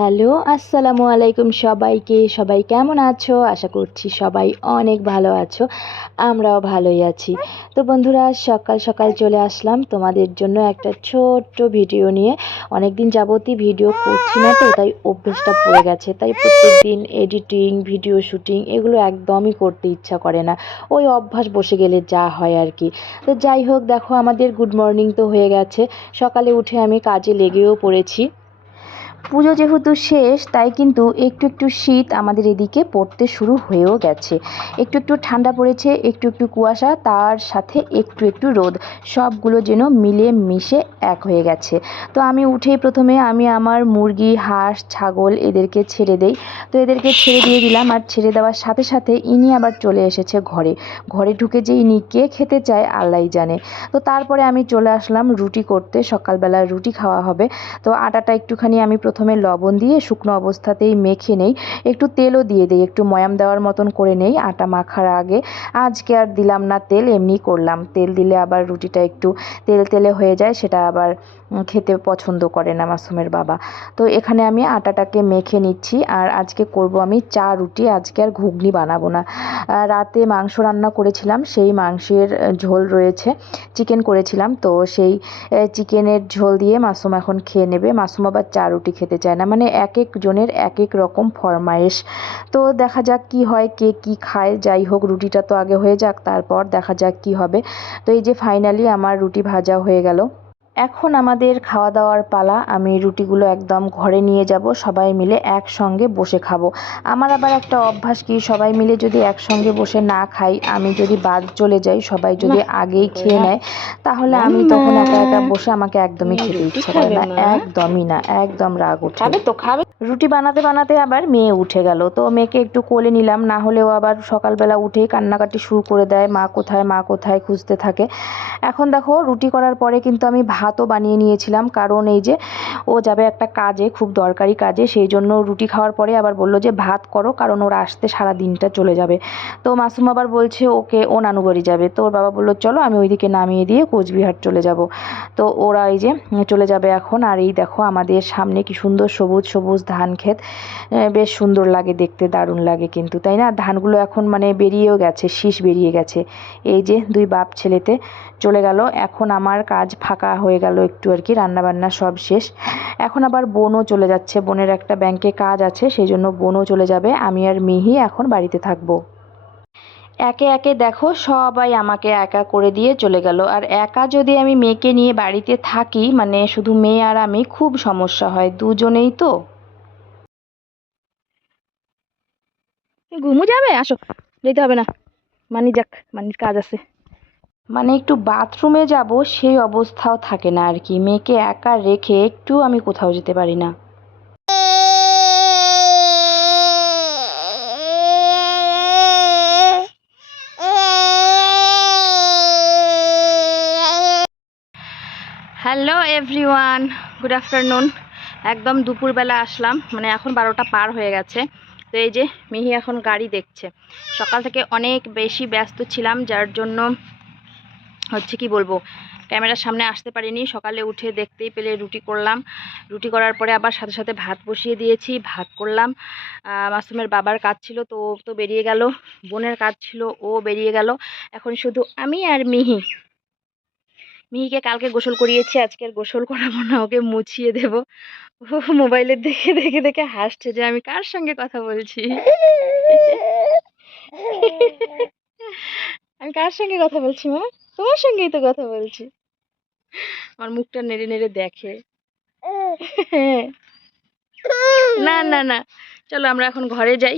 Hello, আসসালামু আলাইকুম সবাইকে। সবাই কেমন আছো? আশা করছি সবাই অনেক ভালো আছো, আমরাও ভালোই আছি। তো বন্ধুরা, সকাল সকাল চলে আসলাম তোমাদের জন্য একটা ছোট্ট ভিডিও নিয়ে। অনেক দিন যাবতই ভিডিও করছি না তো, তাই অভ্যেসটা পড়ে গেছে। তাই প্রত্যেক দিন এডিটিং ভিডিও শুটিং এগুলো একদমই করতে ইচ্ছা করে না। ওই অভ্যাস বসে গেলে যা হয় আর কি। তো যাই হোক, দেখো আমাদের গুড মর্নিং তো হয়ে গেছে। সকালে উঠে আমি কাজে লেগেও পড়েছি। পুজো যেহেতু শেষ, তাই কিন্তু একটু একটু শীত আমাদের এদিকে পড়তে শুরু হয়েও গেছে। একটু একটু ঠান্ডা পড়েছে, একটু একটু কুয়াশা, তার সাথে একটু একটু রোদ। সবগুলো যেন মিলে মিশে এক হয়ে গেছে। তো আমি উঠেই প্রথমে আমি আমার মুরগি, হাঁস, ছাগল এদেরকে ছেড়ে দেই। তো এদেরকে ছেড়ে দিয়ে দিলাম আর ছেড়ে দেওয়ার সাথে সাথে ইনি আবার চলে এসেছে ঘরে। ঘরে ঢুকে যে ইনি কে খেতে চায় আল্লাহ জানে। তো তারপরে আমি চলে আসলাম রুটি করতে। সকালবেলা রুটি খাওয়া হবে। তো আটাটা একটুখানি আমি প্রথমে লবণ দিয়ে শুকনো অবস্থাতেই মেখে নেই। একটু তেলও দিয়ে দিই, একটু ময়াম দেওয়ার মতন করে নেই। আটা মাখার আগে আজকে আর দিলাম না তেল, এমনি করলাম। তেল দিলে আবার রুটিটা একটু তেল তেলে হয়ে যায়, সেটা আবার খেতে পছন্দ করে না মাসুমের বাবা। তো এখানে আমি আটাটাকে মেখে নিচ্ছি আর আজকে করব আমি চা রুটি, আজকে আর ঘুগনি বানাবো না। রাতে মাংস রান্না করেছিলাম, সেই মাংসের ঝোল রয়েছে, চিকেন করেছিলাম। তো সেই চিকেনের ঝোল দিয়ে মাসুম এখন খেয়ে নেবে। মাসুম আবার চা রুটি খেতে চায় না। মানে এক এক জনের এক এক রকম ফরমায়েশ। তো দেখা যাক কি হয়, কে কি খায়। যাই হোক, রুটিটা তো আগে হয়ে যাক, তারপর দেখা যাক কি হবে। তো এই যে ফাইনালি আমার রুটি ভাজা হয়ে গেল। এখন আমাদের খাওয়া দাওয়ার পালা আমি রুটিগুলো একদম ঘরে নিয়ে যাব সবাই মিলে একসঙ্গে বসে খাব। আমার আবার একটা অভ্যাস কি সবাই মিলে যদি একসঙ্গে বসে না খাই আমি যদি বাদ চলে যাই সবাই যদি আগেই খেয়ে নেয় তাহলে আমি তখন একা একা বসে আমাকে একদমই খেতে ইচ্ছে করে না একদমই না একদম রাগ উঠে। তো খাবে। রুটি বানাতে বানাতে আবার মেয়ে উঠে গেল তো মেয়েকে একটু কোলে নিলাম না হলেও আবার সকালবেলা উঠেই কান্নাকাটি শুরু করে দেয় মা কোথায় মা কোথায় খুঁজতে থাকে। এখন দেখো রুটি করার পরে কিন্তু আমি ভাতও বানিয়ে নিয়েছিলাম। কারণ এই যে ও যাবে একটা কাজে, খুব দরকারি কাজে, সেই জন্য রুটি খাওয়ার পরে আবার বলল যে, ভাত করো, কারণ ওর আসতে সারা দিনটা চলে যাবে। তো মাসুম আবার বলছে, ওকে, ও নানু বাড়ি যাবে। তো ওর বাবা বলল, চলো, আমি ওইদিকে নামিয়ে দিয়ে কোচবিহার চলে যাব। তো ওরা এই যে চলে যাবে এখন। আর এই দেখো আমাদের সামনে কি সুন্দর সবুজ সবুজ ধান ক্ষেত। বেশ সুন্দর লাগে দেখতে, দারুণ লাগে কিন্তু, তাই না? ধানগুলো এখন মানে বেরিয়েও গেছে, শীষ বেরিয়ে গেছে। এই যে দুই বাপ ছেলেতে চলে গেল। এখন আমার কাজ ফাঁকা হয়ে গেল একটু আর কি, রান্নাবান্না সব শেষ। এখন আবার বোনও চলে যাচ্ছে, বোনের একটা ব্যাংকে কাজ আছে, সেই জন্য বোনও চলে যাবে, আমি আর মিহি এখন বাড়িতে থাকব। একে একে দেখো সবাই আমাকে একা করে দিয়ে চলে গেল, আর একা যদি আমি মেয়েকে নিয়ে বাড়িতে থাকি মানে শুধু মেয়ে আর আমি, খুব সমস্যা হয়, দুজনেই তো। ঘুমু যাবে? আসো, যেতে হবে না। মানি যাক, মানির কাজ আছে। মানে একটু বাথরুমে যাব, সেই অবস্থাও থাকে না আর কি মেয়েকে একা রেখে একটু আমি কোথাও যেতে পারি না। হ্যালো এভরিওয়ান গুড আফটারনুন একদম দুপুরবেলা আসলাম মানে এখন বারোটা পার হয়ে গেছে। তো এই যে মিহি এখন গাড়ি দেখছে। সকাল থেকে অনেক বেশি ব্যস্ত ছিলাম, যার জন্য হচ্ছে কি বলব। ক্যামেরার সামনে আসতে পারিনি, সকালে উঠে দেখতেই পেলে রুটি করলাম। রুটি করার পরে আবার সাথে সাথে ভাত বসিয়ে দিয়েছি, ভাত করলাম। মাসুমের বাবার কাজ ছিল, তো ও তো বেরিয়ে গেল। বোনের কাজ ছিল, ও বেরিয়ে গেল। এখন শুধু আমি আর মিহি। মিহিকে কালকে গোসল করিয়েছি আজকে আর গোসল করাবো না, ওকে মুছিয়ে দেব। ও মোবাইলে দেখে দেখে দেখে হাসছে যে আমি কার সঙ্গে কথা বলছি? আমি কার সঙ্গে কথা বলছি, মা? তোমার সঙ্গেই তো কথা বলছি। আমার মুখটা নেড়ে নেড়ে দেখে। না না না। চলো আমরা এখন ঘরে যাই।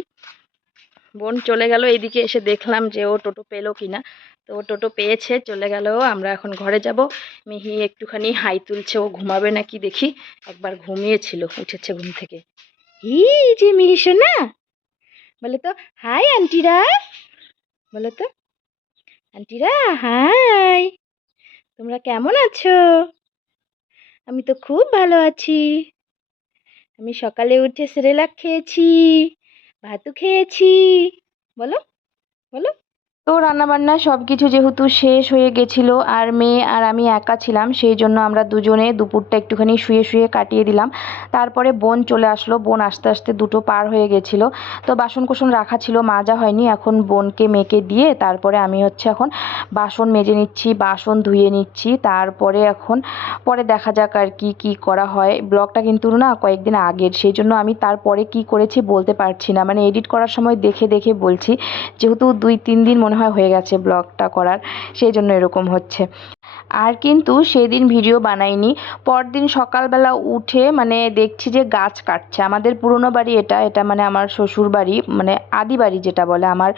বোন চলে গেল এইদিকে এসে দেখলাম যে ও টোটো পেল কিনা। তো ও টোটো পেয়েছে চলে গেল আমরা এখন ঘরে যাব। মিহি একটুখানি হাই তুলছে ও ঘুমাবে নাকি দেখি। একবার ঘুমিয়েছিল উঠেছে ঘুম থেকে। ই যে মিহি সোনা! বলে তো হাই আন্টিরা! বলে তো আন্টিরা, হাই। তোমরা কেমন আছো? আমি তো খুব ভালো আছি। আমি সকালে উঠে সেরেলাক খেয়েছি ভাতু খেয়েছি। বলো বলো। তো রান্নাবান্না সব কিছু যেহেতু শেষ হয়ে গেছিল, আর মেয়ে আর আমি একা ছিলাম, সেই জন্য আমরা দুজনে দুপুরটা একটুখানি শুয়ে শুয়ে কাটিয়ে দিলাম। তারপরে বোন চলে আসলো, বোন আস্তে আস্তে দুটো পার হয়ে গেছিল। তো বাসন কোসন রাখা ছিল, মাজা হয়নি, এখন বোনকে, মেয়েকে দিয়ে তারপরে আমি হচ্ছে এখন বাসন মেজে নিচ্ছি, বাসন ধুয়ে নিচ্ছি, তারপরে এখন পরে দেখা যাক আর কি কি করা হয়। ব্লগটা কিন্তু না কয়েকদিন আগের, সেই জন্য আমি তারপরে কি করেছি বলতে পারছি না। মানে এডিট করার সময় দেখে দেখে বলছি, যেহেতু দুই তিন দিন মনে হয় হয়ে গেছে ব্লগটা করার। সেই জন্য এরকম হচ্ছে। আর কিন্তু সেদিন ভিডিও বানাইনি। পরদিন সকালবেলা উঠে মানে দেখছি যে গাছ কাটছে। আমাদের পুরনো বাড়ি এটা এটা মানে আমার শ্বশুর বাড়ি মানে আদি বাড়ি যেটা বলে, আমার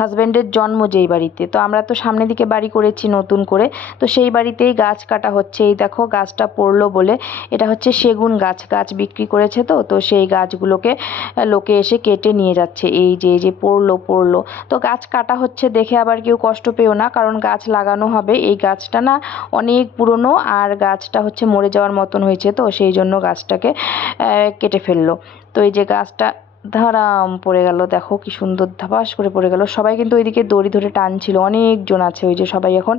হাজব্যান্ডের জন্ম যেই বাড়িতে। তো আমরা তো সামনের দিকে বাড়ি করেছি নতুন করে, তো সেই বাড়িতেই গাছ কাটা হচ্ছে। এই দেখো গাছটা পড়ল বলে, এটা হচ্ছে সেগুন গাছ গাছ বিক্রি করেছে তো তো সেই গাছগুলোকে লোকে এসে কেটে নিয়ে যাচ্ছে। এই যে যে পড়ল পড়ল। তো গাছ কাটা হচ্ছে দেখে আবার কেউ কষ্ট পেও না, কারণ গাছ লাগানো হবে। এই গাছটা না অনেক পুরনো আর গাছটা হচ্ছে মরে যাওয়ার মতন হয়েছে তো, সেই জন্য গাছটাকে কেটে ফেলল। তো এই যে গাছটা ধারাম, পড়ে গেল, দেখো কি সুন্দর ধাপাস করে পড়ে গেল। সবাই কিন্তু ওইদিকে দড়ি ধরে টানছিল, অনেকজন আছে ওই যে সবাই এখন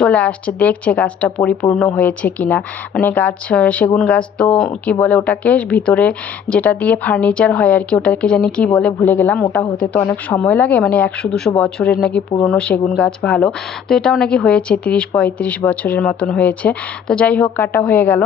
চলে আসছে, দেখছে গাছটা পরিপূর্ণ হয়েছে কিনা। মানে গাছ, সেগুন গাছ তো কি বলে ওটাকে ভিতরে যেটা দিয়ে ফার্নিচার হয় আর কি, ওটাকে জানি কি বলে, ভুলে গেলাম। ওটা হতে তো অনেক সময় লাগে মানে একশো, দুশো বছরের নাকি পুরনো সেগুন গাছ ভালো। তো এটাও নাকি হয়েছে, তিরিশ, পঁয়ত্রিশ বছরের মতন হয়েছে। তো যাই হোক, কাটা হয়ে গেল।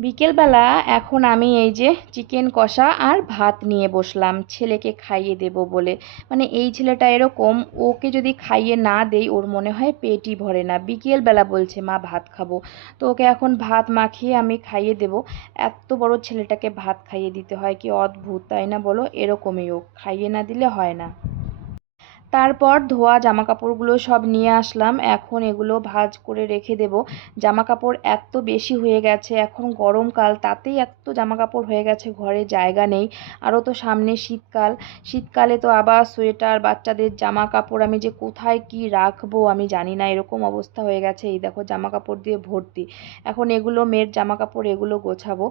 বিকেলবেলা এখন আমি এই যে চিকেন কষা আর ভাত নিয়ে বসলাম, ছেলেকে খাইয়ে দেব বলে। মানে এই ছেলেটা এরকম, ওকে যদি খাইয়ে না দেই, ওর মনে হয় পেটই ভরে না। বিকেলবেলা বলছে, মা, ভাত খাব। তো ওকে এখন ভাত মাখিয়ে আমি খাইয়ে দেব। এত বড় ছেলেটাকে ভাত খাইয়ে দিতে হয়, কি অদ্ভুত, তাই না বলো? এরকমই ও, খাইয়ে না দিলে হয় না। তারপর ধোয়া জামা কাপড়গুলো সব নিয়ে আসলাম। এখন এগুলো ভাজ করে রেখে দেব। জামা কাপড় এত বেশি হয়ে গেছে, এখন গরমকাল, তাতেই এত জামা কাপড় হয়ে গেছে, ঘরে জায়গা নেই। আরও তো সামনে শীতকাল, শীতকালে তো আবার সোয়েটার, বাচ্চাদের জামা কাপড় আমি যে কোথায় কি রাখব আমি জানি না, এরকম অবস্থা হয়ে গেছে। এই দেখো জামা কাপড় দিয়ে ভর্তি। এখন এগুলো মেয়ের জামা কাপড় এগুলো গোছাবো।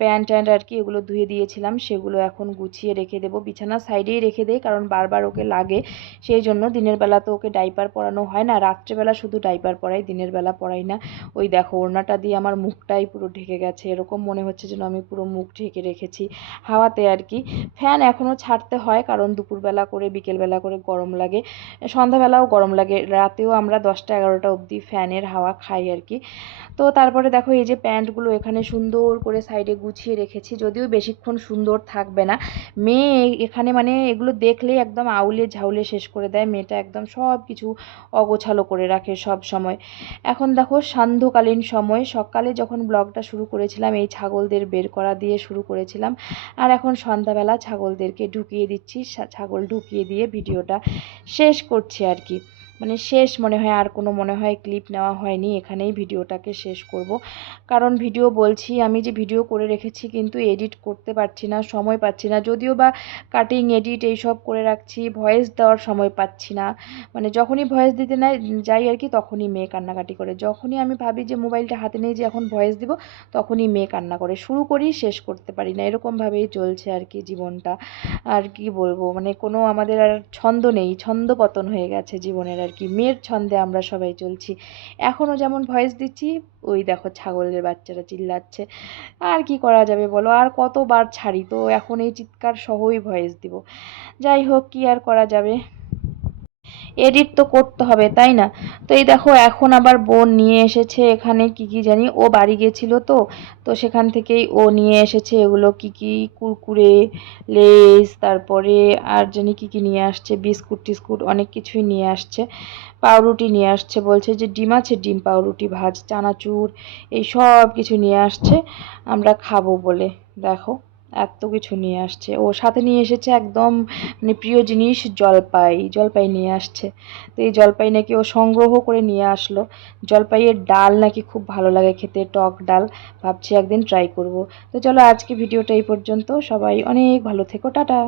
প্যান্ট ট্যান্ট আর কি এগুলো ধুয়ে দিয়েছিলাম, সেগুলো এখন গুছিয়ে রেখে দেবো। বিছানার সাইডেই রেখে দেই, কারণ বারবার ওকে লাগে। সেই জন্য দিনের বেলা তো ওকে ডাইপার পরানো হয় না, রাত্রেবেলা শুধু ডাইপার পরাই, দিনের বেলা পরাই না। ওই দেখো, ওড়নাটা দিয়ে আমার মুখটাই পুরো ঢেকে গেছে, এরকম মনে হচ্ছে যেন আমি পুরো মুখ ঢেকে রেখেছি হাওয়াতে আর কি। ফ্যান এখনও ছাড়তে হয়, কারণ দুপুরবেলা করে, বিকেলবেলা করে গরম লাগে, সন্ধ্যাবেলাও গরম লাগে, রাতেও আমরা দশটা এগারোটা অবধি ফ্যানের হাওয়া খাই আর কি। তো তারপরে দেখো, এই যে প্যান্টগুলো এখানে সুন্দর করে সাইডে গুছিয়ে রেখেছি, যদিও বেশিক্ষণ সুন্দর থাকবে না। মেয়ে এখানে মানে এগুলো দেখলেই একদম আউলে ঝাউলে শেষ করে দেয়, মেয়েটা একদম সব কিছু অগোছালো করে রাখে সব সময়। এখন দেখো সান্ধ্যকালীন সময়, সকালে যখন ব্লগটা শুরু করেছিলাম, এই ছাগলদের বের করা দিয়ে শুরু করেছিলাম। আর এখন সন্ধ্যাবেলা ছাগলদেরকে ঢুকিয়ে দিচ্ছি ছাগল ঢুকিয়ে দিয়ে ভিডিওটা শেষ করছি আর কি। মানে শেষ মনে হয়, আর কোনো মনে হয় ক্লিপ নেওয়া হয়নি। এখানেই ভিডিওটাকে শেষ করব। কারণ ভিডিও বলছি, আমি যে ভিডিও করে রেখেছি কিন্তু এডিট করতে পারছি না, সময় পাচ্ছি না। যদিও বা কাটিং এডিট এইসব করে রাখছি ভয়েস দেওয়ার সময় পাচ্ছি না। মানে যখনই ভয়েস দিতে নাই, যাই আর কি, তখনই মেয়ে কান্নাকাটি করে। যখনই আমি ভাবি যে মোবাইলটা হাতে নিয়ে যে এখন ভয়েস দিব, তখনই মেয়ে কান্না করে। শুরু করি শেষ করতে পারি না। এরকমভাবেই চলছে আর কি জীবনটা। আর কি বলব মানে কোনো আমাদের আর ছন্দ নেই, ছন্দ পতন হয়ে গেছে জীবনের আর কি মেয়ের ছন্দে আমরা সবাই চলছি। এখনও যেমন ভয়েস দিচ্ছি, ওই দেখো ছাগলের বাচ্চারা চিল্লাচ্ছে। আর কি করা যাবে বলো? আর কতবার ছাড়ি? তো এখন এই চিৎকার সহই ভয়েস দিব। যাই হোক, কি আর করা যাবে? এডিট তো করতে হবে, তাই না? তো এই দেখো, এখন আবার বোন নিয়ে এসেছে এখানে কি কি জানি, ও বাড়ি গেছিল তো তো সেখান থেকেই ও নিয়ে এসেছে এগুলো, কি কি কুরকুরে, লেস, তারপরে আর জানি কি কি নিয়ে আসছে, বিস্কুট টিস্কুট অনেক কিছুই নিয়ে আসছে, পাউরুটি নিয়ে আসছে, বলছে যে ডিম আছে, ডিম, পাউরুটি, ভাজ, চানাচুর, এই সব কিছু নিয়ে আসছে, আমরা খাব বলে, দেখো। এত কিছু নিয়ে আসছে। ও সাথে নিয়ে এসেছে একদম মানে প্রিয় জিনিস জলপাই। জলপাই নিয়ে আসছে। তো এই জলপাই নাকি ও সংগ্রহ করে নিয়ে আসলো। জলপাইয়ের ডাল নাকি খুব ভালো লাগে খেতে, টক ডাল। ভাবছি একদিন ট্রাই করব। তো চলো আজকে ভিডিওটা এই পর্যন্ত। সবাই অনেক ভালো থেকো। টাটা।